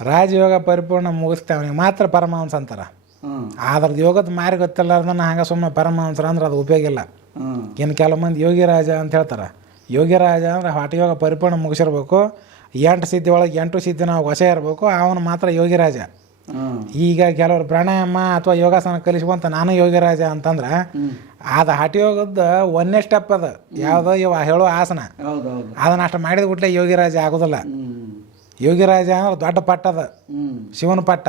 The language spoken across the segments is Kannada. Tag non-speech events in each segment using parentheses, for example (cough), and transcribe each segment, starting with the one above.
ರಾಜಯೋಗ ಪರಿಪೂರ್ಣ ಮುಗಿಸ್ತೆ ಅವನಿಗೆ ಮಾತ್ರ ಪರಮಹಂಸ ಅಂತಾರೆ. ಅದ್ರದ್ದು ಯೋಗದ ಮಾರಿ ಗೊತ್ತಿಲ್ಲಾರ್ದನ್ನ ಹಂಗೆ ಸುಮ್ಮನೆ ಪರಮಹಂಸರ ಅಂದ್ರೆ ಅದು ಉಪಯೋಗ ಇಲ್ಲ. ಇನ್ನು ಕೆಲವು ಮಂದಿ ಯೋಗಿರಾಜ ಅಂತ ಹೇಳ್ತಾರೆ. ಯೋಗಿರಾಜ ಅಂದ್ರೆ ಹಠಯೋಗ ಪರಿಪೂರ್ಣ ಮುಗಿಸಿರ್ಬೇಕು. ಎಂಟು ಸಿದ್ಧಿ ಒಳಗೆ ಎಂಟು ಸಿದ್ಧಿ ನಾವು ವಶ ಇರಬೇಕು. ಅವನು ಮಾತ್ರ ಯೋಗಿ ರಾಜ. ಈಗ ಕೆಲವರು ಪ್ರಾಣಾಯಾಮ ಅಥವಾ ಯೋಗಾಸನ ಕಲಿಸುವಂತ ನಾನು ಯೋಗಿರಾಜ ಅಂತಂದ್ರೆ ಅದು ಹಠಯೋಗದ ಒಂದೇ ಸ್ಟೆಪ್ ಅದು. ಯಾವುದೋ ಇವ ಹೇಳೋ ಆಸನ. ಅದನ್ನ ಅಷ್ಟು ಮಾಡಿದ ಬಿಟ್ಲೆ ಯೋಗಿರಾಜ ಆಗೋದಿಲ್ಲ. ಹ್ಮ್. ಯೋಗಿರಾಜ ಅಂದ್ರೆ ದೊಡ್ಡ ಪಟ್ಟ ಅದ. ಶಿವನ ಪಟ್ಟ.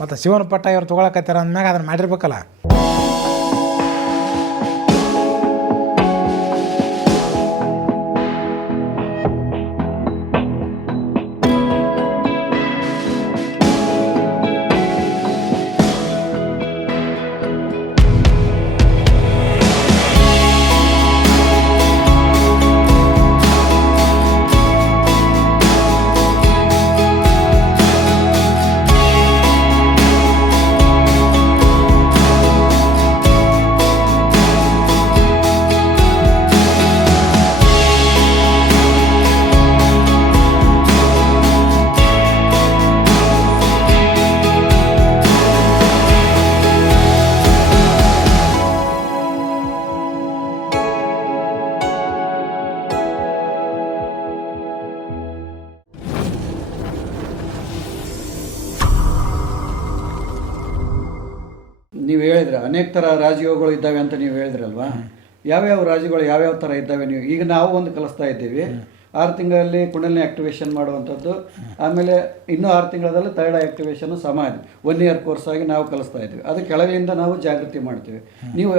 ಮತ್ತು ಶಿವನ ಪಟ್ಟ ಇವ್ರು ತೊಗೊಳಕತ್ತಾರ ಅಂದಮ್ಯಾಗ ಅದನ್ನ ಮಾಡಿರ್ಬೇಕಲ್ಲ. ನೀವು ಹೇಳಿದ್ರೆ ಅನೇಕ ಥರ ರಾಜಯೋಗಗಳು ಇದ್ದಾವೆ ಅಂತ ನೀವು ಹೇಳಿದ್ರಲ್ವಾ? ಯಾವ್ಯಾವ ರಾಜಗಳು ಯಾವ್ಯಾವ ಥರ ಇದ್ದಾವೆ ನೀವು? ಈಗ ನಾವು ಒಂದು ಕಲಿಸ್ತಾ ಇದ್ದೀವಿ. ಆರು ತಿಂಗಳಲ್ಲಿ ಕುಂಡಲಿನಿ ಆಕ್ಟಿವೇಶನ್ ಮಾಡುವಂಥದ್ದು. ಆಮೇಲೆ ಇನ್ನೂ ಆರು ತಿಂಗಳಲ್ಲಿ ತರ್ಡ್ ಆಕ್ಟಿವೇಶನ್ ಸಮಾಧಿ. ಒನ್ ಇಯರ್ ಕೋರ್ಸ್ ಆಗಿ ನಾವು ಕಲಿಸ್ತಾ ಇದ್ದೀವಿ. ಅದು ಕೆಳಗಿಂದ ನಾವು ಜಾಗೃತಿ ಮಾಡ್ತೀವಿ. ನೀವು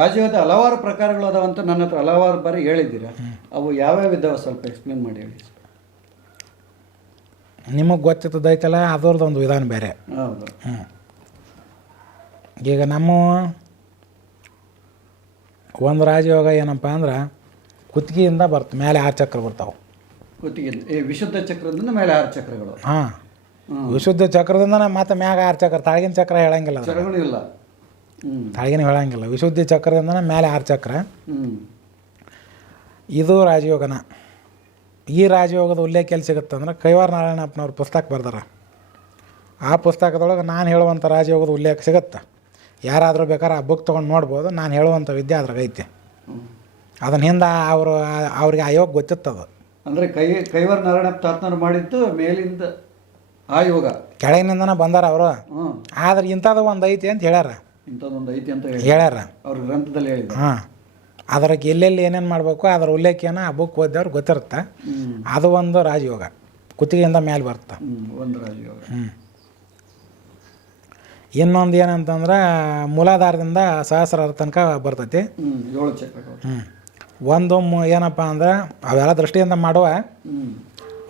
ರಾಜ್ಯದ ಹಲವಾರು ಪ್ರಕಾರಗಳು ಅದಾವ ಅಂತ ನನ್ನ ಹತ್ರ ಹಲವಾರು ಬಾರಿ ಹೇಳಿದ್ದೀರಾ? ಅವು ಯಾವ್ಯಾವ ಇದ್ದಾವೆ ಸ್ವಲ್ಪ ಎಕ್ಸ್ಪ್ಲೇನ್ ಮಾಡಿ ಹೇಳಿ. ನಿಮಗೆ ಗೊತ್ತಿದ್ದೈತಲ್ಲ ಅದರದ್ದು ಒಂದು ವಿಧಾನ ಬೇರೆ. ಹೌದು. ಹ್ಞೂ ಈಗ ನಮ್ಮ ಒಂದು ರಾಜಯೋಗ ಏನಪ್ಪ ಅಂದ್ರೆ ಕುತ್ತಿಗೆಯಿಂದ ಬರ್ತ ಮೇಲೆ ಆರು ಚಕ್ರ ಬರ್ತಾವೆ. ಕುತ್ತಿಗೆ ವಿಶುದ್ಧ ಚಕ್ರದಿಂದ ಮೇಲೆ ಆರು ಚಕ್ರಗಳು. ಹಾಂ. ವಿಶುದ್ಧ ಚಕ್ರದಿಂದ ಮತ್ತೆ ಮ್ಯಾಗ ಆರು ಚಕ್ರ ತಾಳಗಿನ ಚಕ್ರ ಹೇಳಂಗಿಲ್ಲ ಇಲ್ಲ. ತಾಳಗಿನ ಹೇಳಂಗಿಲ್ಲ. ವಿಶುದ್ಧಿ ಚಕ್ರದಿಂದ ಮೇಲೆ ಆರು ಚಕ್ರ. ಇದು ರಾಜಯೋಗನ. ಈ ರಾಜಯೋಗದ ಉಲ್ಲೇಖ ಎಲ್ಲಿ ಸಿಗುತ್ತೆ ಅಂದ್ರೆ ಕೈವಾರ ನಾರಾಯಣಪ್ಪನವ್ರ ಪುಸ್ತಕ ಬರ್ದಾರ. ಆ ಪುಸ್ತಕದೊಳಗೆ ನಾನು ಹೇಳುವಂಥ ರಾಜಯೋಗದ ಉಲ್ಲೇಖ ಸಿಗುತ್ತೆ. ಯಾರಾದರೂ ಬೇಕಾದ್ರೆ ಆ ಬುಕ್ ತೊಗೊಂಡು ನೋಡ್ಬೋದು. ನಾನು ಹೇಳುವಂಥ ವಿದ್ಯೆ ಅದ್ರಾಗ ಐತೆ. ಹ್ಮ್. ಅದನ್ನ ಹಿಂದೆ ಅವರು ಅವ್ರಿಗೆ ಆ ಯೋಗ ಗೊತ್ತಿತ್ತದು. ಅಂದರೆ ಕೈ ಕೈವರ್ ನಾರಾಯಣ ತಾತ್ನವ್ರು ಮಾಡಿದ್ದು ಮೇಲಿಂದ ಆ ಯೋಗ. ಕೆಳಗಿನಿಂದನೇ ಬಂದಾರ ಅವರು. ಆದ್ರೆ ಇಂಥದ್ದು ಒಂದು ಐತಿ ಅಂತ ಹೇಳ್ಯಾರ. ಇಂಥದ್ದೊಂದು ಐತಿ ಅಂತ ಹೇಳಿ ಹೇಳ್ಯಾರ. ಅವ್ರ ಗ್ರಂಥದಲ್ಲಿ ಹೇಳಿದ್ರು. ಹಾಂ. ಅದ್ರಾಗ ಎಲ್ಲೆಲ್ಲಿ ಏನೇನು ಮಾಡಬೇಕು ಅದರ ಉಲ್ಲೇಖನ ಆ ಬುಕ್ ಓದಿದವ್ರು ಗೊತ್ತಿರುತ್ತೆ. ಅದು ಒಂದು ರಾಜಯೋಗ. ಕುತ್ತಿಗೆಯಿಂದ ಮೇಲೆ ಬರುತ್ತೆ. ಒಂದು ರಾಜಯೋಗ. ಹ್ಞೂ ಇನ್ನೊಂದು ಏನಂತಂದ್ರೆ ಮೂಲಾಧಾರದಿಂದ ಸಹಸ್ರಾರ ತನಕ ಬರ್ತೈತಿ. ಹ್ಞೂ ಒಂದು ಮು ಏನಪ್ಪ ಅಂದ್ರೆ ಅವೆಲ್ಲ ದೃಷ್ಟಿಯಿಂದ ಮಾಡುವ.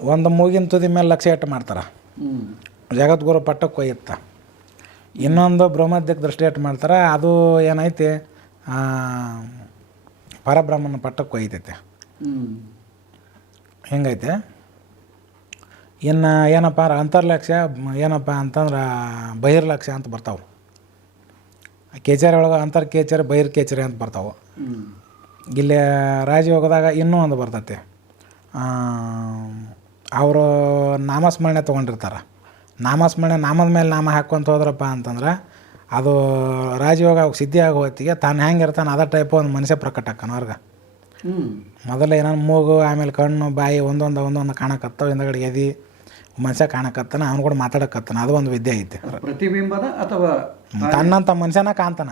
ಒಂದು ಮೂಗಿನ ತುದಿ ಮೇಲೆ ಲಕ್ಷ್ಯ ಇಟ್ಟು ಮಾಡ್ತಾರೆ. ಜಗದ್ಗುರು ಪಟ್ಟಕ್ಕೆ ಒಯ್ಯುತ್ತ ಇನ್ನೊಂದು ಬ್ರಹ್ಮದ್ಯಕ್ಕೆ ದೃಷ್ಟಿ ಇಟ್ಟು ಮಾಡ್ತಾರೆ ಅದು ಏನೈತಿ? ಆ, ಪರಬ್ರಹ್ಮನ ಪಟ್ಟಕ್ಕೆ ಒಯ್ತೈತೆ ಹಿಂಗೈತೆ? ಇನ್ನು ಏನಪ್ಪ ಅಂದ್ರೆ ಅಂತರ್ಲಕ್ಷ್ಯ ಏನಪ್ಪ ಅಂತಂದ್ರೆ ಬಹಿರ್ಲಕ್ಷ್ಯ ಅಂತ ಬರ್ತಾವೆ. ಕೇಚರಿ ಒಳಗೆ ಅಂತರ್ ಕೇಚರಿ ಬಹಿರ್ ಕೇಚರಿ ಅಂತ ಬರ್ತಾವೆ. ಇಲ್ಲಿ ರಾಜಯೋಗದಾಗ ಇನ್ನೂ ಒಂದು ಬರ್ತೈತೆ. ಅವರು ನಾಮಸ್ಮರಣೆ ತೊಗೊಂಡಿರ್ತಾರೆ. ನಾಮಸ್ಮರಣೆ ನಾಮದ ಮೇಲೆ ನಾಮ ಹಾಕ್ಕೊಂತ ಹೋದ್ರಪ್ಪ ಅಂತಂದ್ರೆ ಅದು ರಾಜಯೋಗ ಸಿದ್ಧಿ ಆಗೋ ಹೊತ್ತಿಗೆ ತಾನು ಹೆಂಗೆ ಇರ್ತಾನೆ ಅದೇ ಟೈಪ್ ಒಂದು ಮನುಷ್ಯ ಪ್ರಕಟ ಆಕ್ಕನ ಅವ್ರಿಗೆ ಮೊದಲು ಏನೋ ಮೂಗು ಆಮೇಲೆ ಕಣ್ಣು ಬಾಯಿ ಒಂದೊಂದು ಒಂದೊಂದು ಕಾಣಕತ್ತಾವ ಹಿಂದಗಡೆ ಎದಿ. ಮನುಷ್ಯ ಕಾಣಕತ್ತಾನ ಅವ್ನು ಕೂಡ ಮಾತಾಡಕತ್ತಾನ ಅದು ಒಂದು ವಿದ್ಯೆ ಐತೆ. ಪ್ರತಿಬಿಂಬದ ಅಥವಾ ತನ್ನಂತ ಮನುಷ್ಯನ ಕಾಣ್ತಾನ.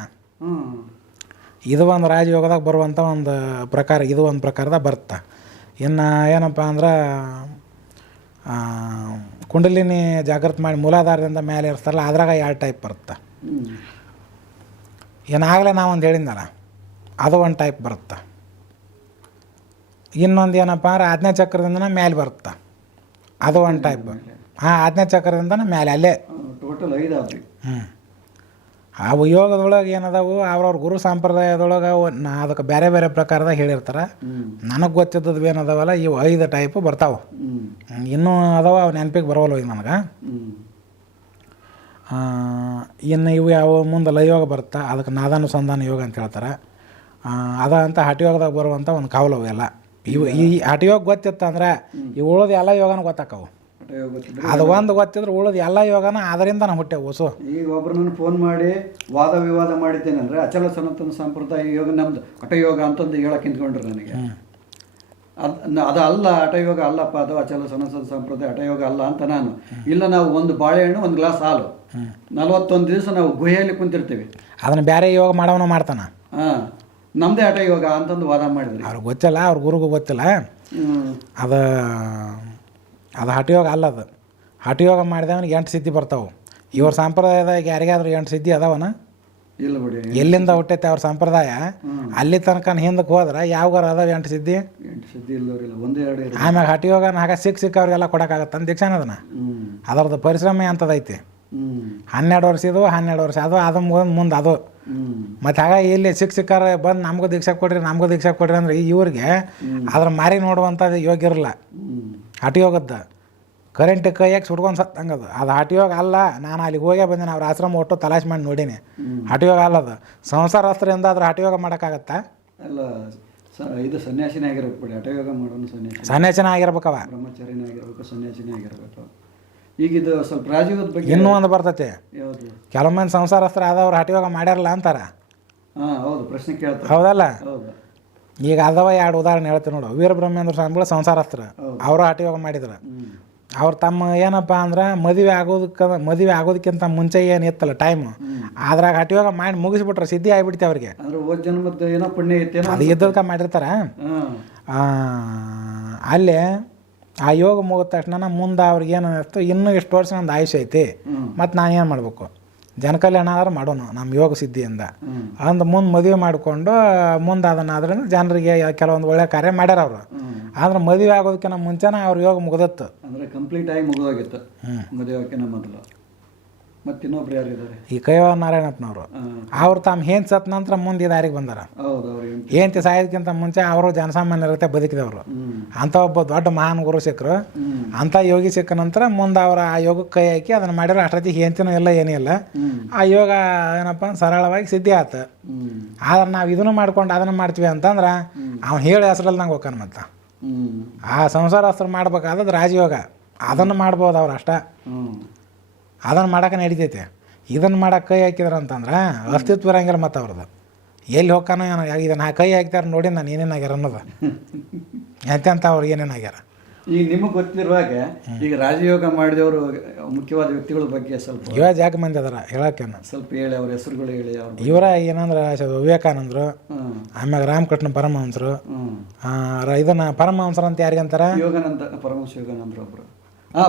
ಇದು ಒಂದು ರಾಜಯೋಗದಾಗ ಬರುವಂಥ ಒಂದು ಪ್ರಕಾರ ಇದು ಒಂದು ಪ್ರಕಾರದಾಗ ಬರುತ್ತೆ ಇನ್ನು ಏನಪ್ಪ ಅಂದ್ರೆ ಕುಂಡಲಿನಿ ಜಾಗೃತ ಮಾಡಿ ಮೂಲಾಧಾರದಿಂದ ಮೇಲೆ ಇರ್ತಾರಲ್ಲ ಅದ್ರಾಗ ಎರಡು ಟೈಪ್ ಬರುತ್ತೆ ಏನಾಗಲೇ ಏನಾಗಲೇ ನಾವೊಂದು ಹೇಳಿದ್ನಲ್ಲ ಅದು ಒಂದು ಟೈಪ್ ಬರುತ್ತೆ ಇನ್ನೊಂದು ಏನಪ್ಪ ಅಂದ್ರೆ ಆಜ್ಞಾ ಚಕ್ರದಿಂದ ಮೇಲೆ ಬರುತ್ತೆ ಅದು ಒಂದು ಟೈಪ್ ಹಾಂ ಆಜ್ಞಾ ಚಕ್ರದಿಂದನೇ ಮೇಲೆ ಅಲ್ಲೇ. ಟೋಟಲ್ ಐದು ಹ್ಞೂ ಆ ಯೋಗದೊಳಗೆ ಏನದಾವು ಅವ್ರವ್ರ ಗುರು ಸಂಪ್ರದಾಯದೊಳಗೆ ನಾ ಅದಕ್ಕೆ ಬೇರೆ ಬೇರೆ ಪ್ರಕಾರದಾಗ ಹೇಳಿರ್ತಾರೆ. ನನಗೆ ಗೊತ್ತಿದ್ದದ್ದು ಏನದಾವಲ್ಲ ಇವು ಐದು ಟೈಪು ಬರ್ತಾವೆ. ಇನ್ನೂ ಅದಾವ ಅವು ನೆನಪಿಗೆ ಬರೋಲ್ಲ ಈಗ ನನಗೆ. ಇನ್ನು ಇವು ಯಾವ ಮುಂದೆ ಲಯೋಗ ಬರ್ತಾ ಅದಕ್ಕೆ ನಾದಾನುಸಂಧಾನ ಯೋಗ ಅಂತ ಹೇಳ್ತಾರೆ. ಅದ ಅಂತ ಹಠಯೋಗದಾಗ ಬರುವಂಥ ಒಂದು ಕಾವಲು ಅವು ಎಲ್ಲ. ಇವು ಈ ಹಠಯೋಗ ಗೊತ್ತಿತ್ತು ಅಂದ್ರೆ ಈ ಉಳೋದು ಎಲ್ಲ ಯೋಗನ ಗೊತ್ತಾಕವು. ಅದು ಒಂದು ಗೊತ್ತಿದ್ರೆ ಉಳೋದು ಎಲ್ಲ ಯೋಗನ ಅದರಿಂದ ನಾವು ಹುಟ್ಟೆ ಹೊಸು. ಈಗ ಒಬ್ರು ನನ್ನ ಫೋನ್ ಮಾಡಿ ವಾದ ವಿವಾದ ಮಾಡಿದ್ದೇನೆಂದ್ರೆ ಅಚಲ ಸನಾತನ ಸಂಪ್ರದಾಯ ಯೋಗ ನಮ್ದು ಹಠಯೋಗ ಅಂತಂದು ಹೇಳಕ್ಕೆ ನಿಂತ್ಕೊಂಡ್ರು ನನಗೆ. ಅದು ಅದು ಅಲ್ಲ ಹಠಯೋಗ ಅಲ್ಲಪ್ಪ ಅದು ಅಚಲ ಸನಾತನ ಸಂಪ್ರದಾಯ ಹಠಯೋಗ ಅಲ್ಲ ಅಂತ ನಾನು. ಇಲ್ಲ ನಾವು ಒಂದು ಬಾಳೆಹಣ್ಣು ಒಂದು ಗ್ಲಾಸ್ ಹಾಲು. ನಲವತ್ತೊಂದು ದಿವಸ ನಾವು ಗುಹೆಯಲ್ಲಿ ಕುಂತಿರ್ತೀವಿ. ಅದನ್ನು ಬೇರೆ ಯೋಗ ಮಾಡವನು ಮಾಡ್ತಾನೆ. ಹಾಂ. ನಮ್ಮದೇ ಇವಾಗ ಅಂತಂದು ವಾದ ಮಾಡಿದ್ರಿ. ಅವ್ರಿಗೆ ಗೊತ್ತಿಲ್ಲ ಅವ್ರ ಗುರುಗೂ ಗೊತ್ತಿಲ್ಲ. ಅದು ಅದು ಹಠಯೋಗ ಅಲ್ಲ ಅದು. ಹಠಯೋಗ ಮಾಡಿದವನಿಗೆ ಎಂಟು ಸಿದ್ಧಿ ಬರ್ತಾವೆ. ಇವ್ರ ಸಂಪ್ರದಾಯದಾಗ ಯಾರಿಗಾದ್ರೂ ಎಂಟು ಸಿದ್ಧಿ ಅದಾವನ? ಇಲ್ಲ ಬಿಡಿ. ಎಲ್ಲಿಂದ ಹುಟ್ಟೈತೆ ಅವ್ರ ಸಂಪ್ರದಾಯ? ಅಲ್ಲಿ ತನಕ ಹಿಂದಕ್ಕೆ ಹೋದ್ರೆ ಯಾವಾಗ ಅದಾವ ಎಂಟು ಸಿದ್ಧಿ? ಎಂಟು ಸಿದ್ಧಿ ಇಲ್ಲವ್ರಿಲ್ಲ ಒಂದೇ ಎರಡು ಆಮ್ಯಾಗ ಹಠಯೋಗನ ಹಾಗ ಸಿಕ್ಕ ಸಿಕ್ಕ ಅವ್ರಿಗೆಲ್ಲ ಕೊಡೋಕ್ಕಾಗತ್ತೆ ದೀಕ್ಷಾನ ಅದನ್ನ? ಅದ್ರದ್ದು ಪರಿಶ್ರಮ ಅಂತದೈತಿ. ಹನ್ನೆರಡು ವರ್ಷ ಇದು ಹನ್ನೆರಡು ವರ್ಷ ಅದು ಅದು ಮುಂದೆ ಅದು. ಮತ್ತು ಆಗ ಇಲ್ಲಿ ಸಿಕ್ಕ ಸಿಕ್ಕಾರ ಬಂದು ನಮಗೂ ದೀಕ್ಷಾ ಕೊಡ್ರಿ ನಮಗೂ ದೀಕ್ಷಾ ಕೊಡ್ರಿ ಅಂದ್ರೆ ಇವ್ರಿಗೆ ಅದ್ರ ಮಾರಿ ನೋಡುವಂಥದ್ದು ಯೋಗ್ಯ ಇರಲ್ಲ. ಹ್ಞೂ ಹಠಯೋಗದ್ದು ಕರೆಂಟ್ ಕೈಯಾಗ ಸುಟ್ಕೊಂಡು ಸತ್ತಂಗದು ಅದು. ಹಟಿಯೋಗ ಅಲ್ಲ. ನಾನು ಅಲ್ಲಿಗೆ ಹೋಗೇ ಬಂದೇನೆ ಅವ್ರ ಆಶ್ರಮ ಒಟ್ಟು ತಲಾಶ್ ಮಾಡಿ ನೋಡೀನಿ. ಹಠಯೋಗ ಅಲ್ಲ ಅದು. ಸಂಸಾರಸ್ತ್ರಿಂದ ಅದ್ರ ಹಟಿಯೋಗ ಮಾಡೋಕ್ಕಾಗತ್ತಾ? ಅಲ್ಲ ಇದು ಸನ್ಯಾಸಿನೇ ಆಗಿರ್ಬೇಕು ಬಿಡಿ. ಹಠಯೋಗ ಮಾಡೋನು ಸನ್ಯಾಸಿ ಸನ್ಯಾಸಿನ ಆಗಿರ್ಬೇಕವ. ಬ್ರಹ್ಮಚಾರಿನೇ ಆಗಿರ್ಬೇಕು ಸನ್ಯಾಸಿನೇ ಆಗಿರ್ಬೇಕು. ಈಗ ಇದು ಸ್ವಲ್ಪ ರಾಜಯೋಗದ ಬಗ್ಗೆ ಇನ್ನೂ ಒಂದು ಬರ್ತೈತಿ. ಕೆಲವೊಮ್ಮೆ ಸಂಸಾರಸ್ತ್ರ ಆದವ್ರು ಹಟಿವಾಗ ಮಾಡ್ಯಾರಲ್ಲ ಅಂತಾರ? ಹಾಂ ಹೌದು ಪ್ರಶ್ನೆ ಕೇಳ್ತಾರೆ. ಹೌದಲ್ಲ? ಹೌದು. ಈಗ ಅದವ ಎರಡು ಉದಾಹರಣೆ ಹೇಳ್ತೀನಿ ನೋಡು. ವೀರಬ್ರಹ್ಮೇಂದ್ರ ಸ್ವಾಮಿಗಳು ಸಂಸಾರಸ್ತ್ರ ಅವರು ಹಟಿವಾಗ ಮಾಡಿದ್ರು. ಅವ್ರು ತಮ್ಮ ಏನಪ್ಪ ಅಂದ್ರೆ ಮದುವೆ ಆಗೋದಕ್ಕೆ ಮದುವೆ ಆಗೋದಕ್ಕಿಂತ ಮುಂಚೆ ಏನು ಇತ್ತಲ್ಲ ಟೈಮ್ ಅದ್ರಾಗ ಹಟಿವಾಗ ಮಾಡಿ ಮುಗಿಸ್ಬಿಟ್ರೆ ಸಿದ್ಧಿ ಆಗಿಬಿಡ್ತಿ ಅವ್ರಿಗೆ. ಅದು ಇದ್ದದ್ಕ ಮಾಡಿರ್ತಾರ? ಅಲ್ಲಿ ಆ ಯೋಗ ಮುಗಿದ ತಕ್ಷಣ ಮುಂದೆ ಅವ್ರಿಗೆ ಏನು ಅನ್ನಿಸ್ತು ಇನ್ನೂ ಇಷ್ಟು ವರ್ಷ ನಂದು ಆಯುಷ್ ಐತಿ ಮತ್ತು ನಾನು ಏನು ಮಾಡಬೇಕು? ಜನಕಲ್ಯಾಣ ಆದ್ರೆ ಮಾಡೋಣ ನಮ್ಮ ಯೋಗ ಸಿದ್ಧಿಯಿಂದ. ಅಂದು ಮುಂದೆ ಮದುವೆ ಮಾಡಿಕೊಂಡು ಮುಂದೆ ಅದನ್ನು ಆದ್ರಿಂದ ಜನರಿಗೆ ಕೆಲವೊಂದು ಒಳ್ಳೆ ಕಾರ್ಯ ಮಾಡ್ಯಾರ ಅವರು. ಆದ್ರೆ ಮದುವೆ ಆಗೋದಕ್ಕಿಂತ ಮುಂಚೆನೇ ಅವ್ರ ಯೋಗ ಮುಗ್ದತ್ತು. ಅಂದ್ರೆ ಕಂಪ್ಲೀಟ್ ಆಗಿ ಮುಗಿದೋಗಿತ್ತು. ಮದುವೆ ಮೊದಲು. ಮತ್ತೆ ಇನ್ನೊಬ್ರು ಯಾರಿದ್ದಾರೆ ಈ ಕೈವ ನಾರಾಯಣಪ್ಪನವರು ಅವ್ರು ತಮ್ಮ ಹೇನ್ ಸತ್ ನಂತರ ಮುಂದೆ ದಾರಿಗೆ ಬಂದಾರ? ಹೌದು ಅವ್ರು ಏನು ಏಂತಿ ಸಾಯೋದಕ್ಕಿಂತ ಮುಂಚೆ ಅವರು ಜನಸಾಮಾನ್ಯರತೆ ಬದುಕಿದವರು. ಅಂತ ಅಂಥ ಒಬ್ಬ ದೊಡ್ಡ ಮಹಾನ್ ಗುರು ಸಿಕ್ಕರು ಅಂತ ಅಂಥ ಯೋಗಿ ಸಿಕ್ಕ ನಂತರ ಮುಂದೆ ಅವರ ಆ ಯೋಗಕ್ಕೆ ಕೈ ಹಾಕಿ ಅದನ್ನು ಮಾಡಿರೋ ಅಷ್ಟೊತ್ತಿಗೆ ಹೇಂತಿನೂ ಇಲ್ಲ ಏನೂ ಇಲ್ಲ. ಹ್ಞೂ ಆ ಯೋಗ ಏನಪ್ಪ ಸರಳವಾಗಿ ಸಿದ್ಧಿ ಆತು. ಆದ್ರೆ ನಾವು ಇದನ್ನು ಮಾಡ್ಕೊಂಡು ಅದನ್ನು ಮಾಡ್ತೀವಿ ಅಂತಂದ್ರೆ ಅವ್ನು ಹೇಳಿ ಹೆಸರಲ್ಲಿ ನಂಗೆ ಹೋಗ್ತಾನೆ ಮತ್ತೆ. ಆ ಸಂಸಾರ ಅಸ್ತ್ರ ಮಾಡ್ಬೇಕಾದದ್ದು ರಾಜಯೋಗ. ಅದನ್ನು ಮಾಡ್ಬೋದು ಅವ್ರು ಅಷ್ಟ. ಅದನ್ನು ಮಾಡೋಕೆ ನಡಿತೈತೆ. ಇದನ್ನು ಮಾಡಕ್ಕೆ ಕೈ ಹಾಕಿದ್ರು ಅಂತಂದ್ರೆ ಅಸ್ತಿತ್ವ ಇರೋಂಗಿಲ್ಲ ಮತ್ತು ಅವ್ರದ್ದು ಎಲ್ಲಿ ಹೋಗ್ಕಾನ ಏನೋ ಇದನ್ನು ಕೈ ಹಾಕ್ತಾರೆ ನೋಡಿ ನಾನು ಏನೇನಾಗ್ಯಾರ ಅನ್ನೋದು. (laughs) ಎಂತೆಂತ ಅವ್ರಿಗೆ ಏನೇನಾಗ್ಯಾರ ಈಗ ನಿಮಗೆ ಗೊತ್ತಿರುವಾಗ ಈಗ ರಾಜಯೋಗ ಮಾಡಿದವರು ಮುಖ್ಯವಾದ ವ್ಯಕ್ತಿಗಳ ಬಗ್ಗೆ ಸ್ವಲ್ಪ ಇವಾಗ ಯಾಕೆ ಮಂದಿ ಅದಾರ ಹೇಳಕ್ಕೆ ಸ್ವಲ್ಪ ಹೇಳಿ ಅವ್ರ ಹೆಸರುಗಳು ಹೇಳಿ ಅವ್ರ ಇವರ ಏನಂದ್ರೆ ವಿವೇಕಾನಂದರು ಆಮ್ಯಾಗ ರಾಮಕೃಷ್ಣ ಪರಮಹಂಸರು ಇದನ್ನ ಪರಮಹಂಸರು ಅಂತ ಯಾರಿಗಂತಾರ ಯೋಗಾನಂದ ಪರಮಹಂಸ ಯೋಗಾನಂದರು ಒಬ್ರು.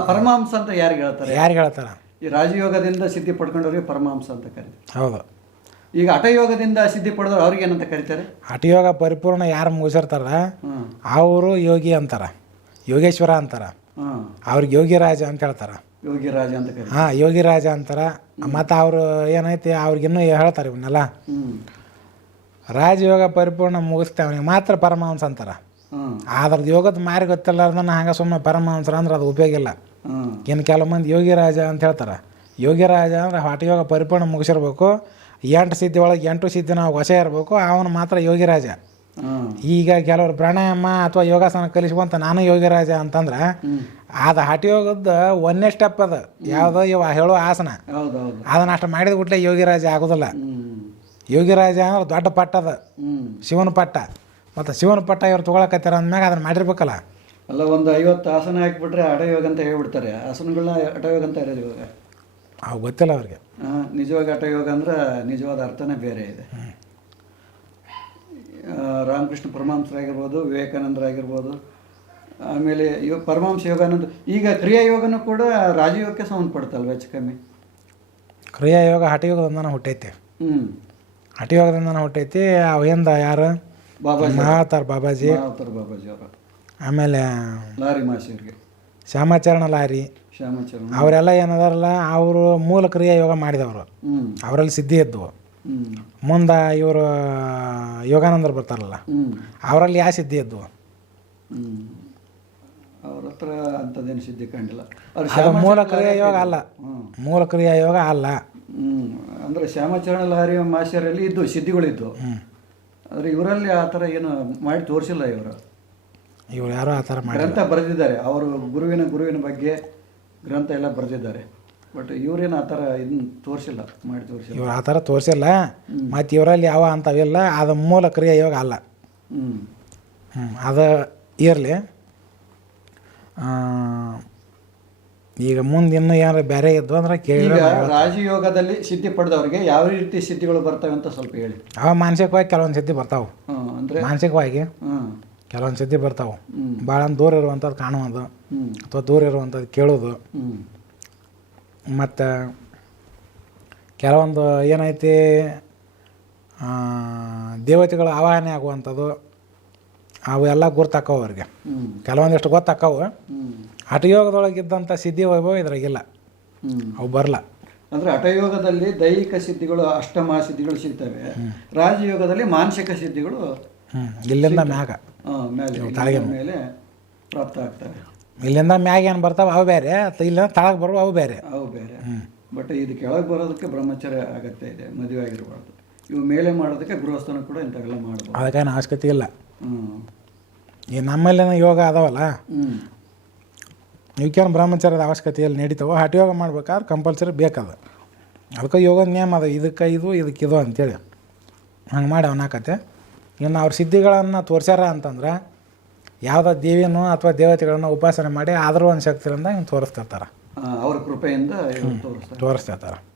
ಪರಮಹಂಸ ಅಂತ ಯಾರಿಗೆ ಹೇಳ್ತಾರೆ? ಯಾರಿಗೆ ಹೇಳ್ತಾರ? ಈ ರಾಜಯೋಗದಿಂದ ಸಿದ್ಧಿ ಪಡ್ಕೊಂಡವ್ರಿಗೆ ಪರಮಹಂಸ ಅಂತ ಕರೀತಾರೆ. ಹೌದು. ಈಗ ಹಠಯೋಗದಿಂದ ಸಿದ್ಧಿ ಪಡೆದವ್ರು ಅವ್ರಿಗೆ ಏನಂತ ಕರೀತಾರೆ? ಹಠಯೋಗ ಪರಿಪೂರ್ಣ ಯಾರು ಮುಗಿಸಿರ್ತಾರ? ಅವರು ಯೋಗಿ ಅಂತಾರ. ಯೋಗೇಶ್ವರ ಅಂತಾರ. ಅವ್ರಿಗೆ ಯೋಗಿರಾಜ ಅಂತ ಹೇಳ್ತಾರ. ಯೋಗಿ ರಾಜ ಅಂತ ಹಾಂ ಯೋಗಿರಾಜ ಅಂತಾರ. ಮತ್ತು ಅವರು ಏನೈತಿ ಅವ್ರಿಗಿನ್ನೂ ಹೇಳ್ತಾರೆ ಇವನ್ನೆಲ್ಲ. ರಾಜಯೋಗ ಪರಿಪೂರ್ಣ ಮುಗಿಸ್ತೇವೆ ಅವನಿಗೆ ಮಾತ್ರ ಪರಮಹಂಸ ಅಂತಾರ. ಅದ್ರದ್ದು ಯೋಗದ ಮಾರಿ ಗೊತ್ತಿಲ್ಲಾರ್ದನ್ನ ಹಂಗೆ ಸುಮ್ಮನೆ ಪರಮಹಂಸರ ಅಂದ್ರೆ ಅದು ಉಪಯೋಗ ಇಲ್ಲ. ಇನ್ನು ಕೆಲವು ಮಂದಿ ಯೋಗಿರಾಜ ಅಂತ ಹೇಳ್ತಾರೆ. ಯೋಗಿರಾಜ ಅಂದ್ರೆ ಹಠಯೋಗ ಪರಿಪೂರ್ಣ ಮುಗಿಸಿರ್ಬೇಕು. ಎಂಟು ಸಿದ್ಧಿ ಒಳಗೆ ಎಂಟು ಸಿದ್ಧಿ ನಾವು ಹೊಸ ಇರಬೇಕು. ಅವನು ಮಾತ್ರ ಯೋಗಿರಾಜ ರಾಜ. ಈಗ ಕೆಲವರು ಪ್ರಾಣಾಯಾಮ ಅಥವಾ ಯೋಗಾಸನ ಕಲಿಸ್ಕೊಂತ ನಾನು ಯೋಗಿರಾಜ ಅಂತಂದ್ರೆ ಅದು ಹಠಯೋಗದ ಒಂದೇ ಸ್ಟೆಪ್ ಅದು. ಯಾವುದೋ ಇವ ಹೇಳೋ ಆಸನ. ಅದನ್ನ ಅಷ್ಟು ಮಾಡಿದ ಬಿಟ್ಲೆ ಯೋಗಿರಾಜ ಆಗೋದಿಲ್ಲ. ಯೋಗಿರಾಜ ಅಂದ್ರೆ ದೊಡ್ಡ ಪಟ್ಟ ಅದು. ಶಿವನ ಪಟ್ಟ. ಮತ್ತು ಶಿವನ ಪಟ್ಟ ಇವ್ರು ತೊಗೊಳಕತ್ತಾರ ಅಂದ್ಮ್ಯಾಗ ಅದನ್ನ ಮಾಡಿರ್ಬೇಕಲ್ಲ. ಅಲ್ಲ ಒಂದು ಐವತ್ತು ಆಸನ ಹಾಕಿಬಿಟ್ರೆ ಹಠಯೋಗ ಅಂತ ಹೇಳ್ಬಿಡ್ತಾರೆ. ಆಸನಗಳನ್ನ ಹಠಯೋಗ ಅಂತ ಇರೋದು ಇವಾಗ? ಗೊತ್ತಿಲ್ಲ ಅವ್ರಿಗೆ. ಹಾಂ ನಿಜವಾಗಿ ಹಠಯೋಗ ಅಂದ್ರೆ ನಿಜವಾದ ಅರ್ಥನೇ ಬೇರೆ ಇದೆ. ರಾಮಕೃಷ್ಣ ಪರಮಹಂಸರಾಗಿರ್ಬೋದು ವಿವೇಕಾನಂದರಾಗಿರ್ಬೋದು ಆಮೇಲೆ ಇವ ಪರಮಹಂಸ ಯೋಗಾನಂದ ಈಗ ಕ್ರಿಯಾ ಯೋಗನೂ ಕೂಡ ರಾಜಯೋಗಕ್ಕೆ ಸಂಬಂಧಪಡುತ್ತಲ್ವ ಹೆಚ್ಚು ಕಮ್ಮಿ? ಕ್ರಿಯಾ ಯೋಗ ಹುಟ್ಟೈತೆ ಹುಟ್ಟೈತಿ. ಹ್ಞೂ ಹಠಯೋಗದಿಂದ ಹುಟ್ಟೈತಿ ಅವೇಂದ ಯಾರು? ಬಾಬಾಜಿ ಮಹಾವತಾರ್ ಬಾಬಾಜಿ. ಮಾವತರ್ ಬಾಬಾಜಿ ಅವರು. ಆಮೇಲೆ ಲಾರಿ ಮಾಸಿ ಶ್ಯಾಮಾಚರಣ ಲಾರಿ. ಶ್ಯಾಮಾಚರಣ. ಅವರೆಲ್ಲ ಏನದಾರಲ್ಲ ಅವರು ಮೂಲ ಕ್ರಿಯಾ ಯೋಗ ಮಾಡಿದವರು. ಅವರಲ್ಲಿ ಸಿದ್ಧಿ ಎದ್ದು. ಮುಂದೆ ಇವರು ಯೋಗಾನಂದರು ಬರ್ತಾರಲ್ಲ ಅವರಲ್ಲಿ ಯಾವ ಸಿದ್ಧಿ ಎದ್ದು? ಅವ್ರ ಹತ್ರ ಅಂಥದ್ದೇನು ಸಿದ್ಧಿ ಕಂಡಿಲ್ಲ. ಅದು ಮೂಲ ಕ್ರಿಯಾ ಯೋಗ ಅಲ್ಲ. ಮೂಲ ಕ್ರಿಯಾ ಯೋಗ ಅಲ್ಲ. ಅಂದ್ರೆ ಶ್ಯಾಮಾಚರಣ ಲಹರಿ ಮಾಸ್ಟರಲ್ಲಿ ಇದ್ದು ಸಿದ್ಧಿಗಳಿದ್ದು ಆದರೆ ಇವರಲ್ಲಿ ಆ ಥರ ಏನು ಮಾಡಿ ತೋರಿಸಿಲ್ಲ ಇವರು. ಇವ್ರು ಯಾರೋ ಆ ಥರ ಗ್ರಂಥ ಬರೆದಿದ್ದಾರೆ. ಅವರು ಗುರುವಿನ ಗುರುವಿನ ಬಗ್ಗೆ ಗ್ರಂಥ ಎಲ್ಲ ಬರೆದಿದ್ದಾರೆ. ಬಟ್ ಇವರೇನು ಆ ಥರ ಇದನ್ನ ತೋರಿಸಿಲ್ಲ ಮಾಡಿ ತೋರಿಸಿಲ್ಲ. ಇವ್ರು ಆ ಥರ ತೋರಿಸಿಲ್ಲ. ಮತ್ತು ಇವರಲ್ಲಿ ಯಾವ ಅಂಥವಿಲ್ಲ ಅದು ಮೂಲ ಕ್ರಿಯೆ ಯೋಗ ಅಲ್ಲ. ಹ್ಞೂ ಹ್ಞೂ ಅದು ಇರಲಿ. ಈಗ ಮುಂದೆ ಇನ್ನೂ ಏನಾರು ಬೇರೆ ಇದ್ವು ಅಂದ್ರೆ ಈಗ ಕೇಳಿದ್ರೆ ರಾಜಯೋಗದಲ್ಲಿ ಸಿದ್ಧಿ ಪಡೆದವ್ರಿಗೆ ಯಾವ ರೀತಿ ಸಿದ್ಧಿಗಳು ಬರ್ತವೆ ಅಂತ ಸ್ವಲ್ಪ ಹೇಳಿ. ಅವ ಮಾನಸಿಕವಾಗಿ ಕೆಲವೊಂದು ಸಿದ್ಧಿ ಬರ್ತಾವೆ. ಹ್ಞೂ ಅಂದರೆ? ಮಾನಸಿಕವಾಗಿ? ಹಾಂ ಕೆಲವೊಂದು ಸತಿ ಬರ್ತಾವೆ. ಭಾಳ ದೂರ ಇರುವಂಥದ್ದು ಕಾಣುವುದು ಅಥವಾ ದೂರ ಇರುವಂಥದ್ದು ಕೇಳೋದು. ಮತ್ತು ಕೆಲವೊಂದು ಏನೈತಿ ದೇವತೆಗಳು ದೇವತೆಗಳ ಆವಾಹನೆ ಆಗುವಂಥದ್ದು ಅವು ಎಲ್ಲ ಗುರ್ತಾಕ್ಕವು ಅವ್ರಿಗೆ. ಕೆಲವೊಂದಿಷ್ಟು ಗೊತ್ತಾಕವು. ಹಠಯೋಗದೊಳಗಿದ್ದಂಥ ಸಿದ್ಧಿ ವೈಭವ ಇದ್ರಾಗಿಲ್ಲ. ಅವು ಬರಲ್ಲ ಅಂದರೆ ಹಠಯೋಗದಲ್ಲಿ ದೈಹಿಕ ಸಿದ್ಧಿಗಳು ಅಷ್ಟಮ ಸಿದ್ಧಿಗಳು ಸಿಗ್ತವೆ. ರಾಜಯೋಗದಲ್ಲಿ ಮಾನಸಿಕ ಸಿದ್ಧಿಗಳು ಹ್ಞೂ ಇಲ್ಲಿಂದ ಮ್ಯಾಗ. ಮೇಲೆ ಇಲ್ಲಿಂದ ಮೇಲೆ ಪ್ರಾಪ್ತ ಆಗ್ತವೆ ಇಲ್ಲಿಂದ ಮ್ಯಾಗ ಏನು ಬರ್ತಾವೆ? ಅವು ಬೇರೆ. ಇಲ್ಲಿಂದ ತಳಗೆ ಬರುವ ಅವು ಬೇರೆ. ಅವು ಬೇರೆ. ಬಟ್ ಇದು ಕೆಳಗೆ ಬರೋದಕ್ಕೆ ಬ್ರಹ್ಮಚರ್ಯ ಅಗತ್ಯ ಇದೆ ಮದುವೆ ಆಗಿರಬಾರ್ದು. ಇವು ಮೇಲೆ ಮಾಡೋದಕ್ಕೆ ಗೃಹಸ್ಥನ ಕೂಡ ಇಂಥವೆಲ್ಲ ಮಾಡಬಹುದು ಅದಕ್ಕೇನು ಅವಶ್ಯಕತೆ ಇಲ್ಲ. ಈ ನಮ್ಮಲ್ಲಿನ ಯೋಗ ಅದಾವಲ್ಲ? ಹ್ಞೂ ಇವಕ್ಕೇನು ಬ್ರಹ್ಮಚರ್ಯದ ಅವಶ್ಯಕತೆ ಇಲ್ಲಿ ಹಠ ಯೋಗ ಮಾಡ್ಬೇಕಾದ್ರೆ ಕಂಪಲ್ಸರಿ ಬೇಕದ. ಅದಕ್ಕೆ ಯೋಗದ ನಿಯಮ ಅದ. ಇದಕ್ಕೆ ಇದು ಇದಕ್ಕೆ ಇದು ಅಂತೇಳಿ. ಹಂಗೆ ಮಾಡಿ ಅವನಾಕತ್ತೆ ಇನ್ನು ಅವ್ರ ಸಿದ್ಧಿಗಳನ್ನು ತೋರಿಸ್ಯಾರ ಅಂತಂದ್ರೆ ಯಾವುದೋ ದೇವಿಯನ್ನು ಅಥವಾ ದೇವತೆಗಳನ್ನ ಉಪಾಸನೆ ಮಾಡಿ ಆದರೂ ಒಂದು ಶಕ್ತಿಯಿಂದ ಹಿಂಗೆ ತೋರಿಸ್ತಿರ್ತಾರೆ. ಅವ್ರ ಕೃಪೆಯಿಂದ ತೋರಿಸ್ತಿರ್ತಾರೆ.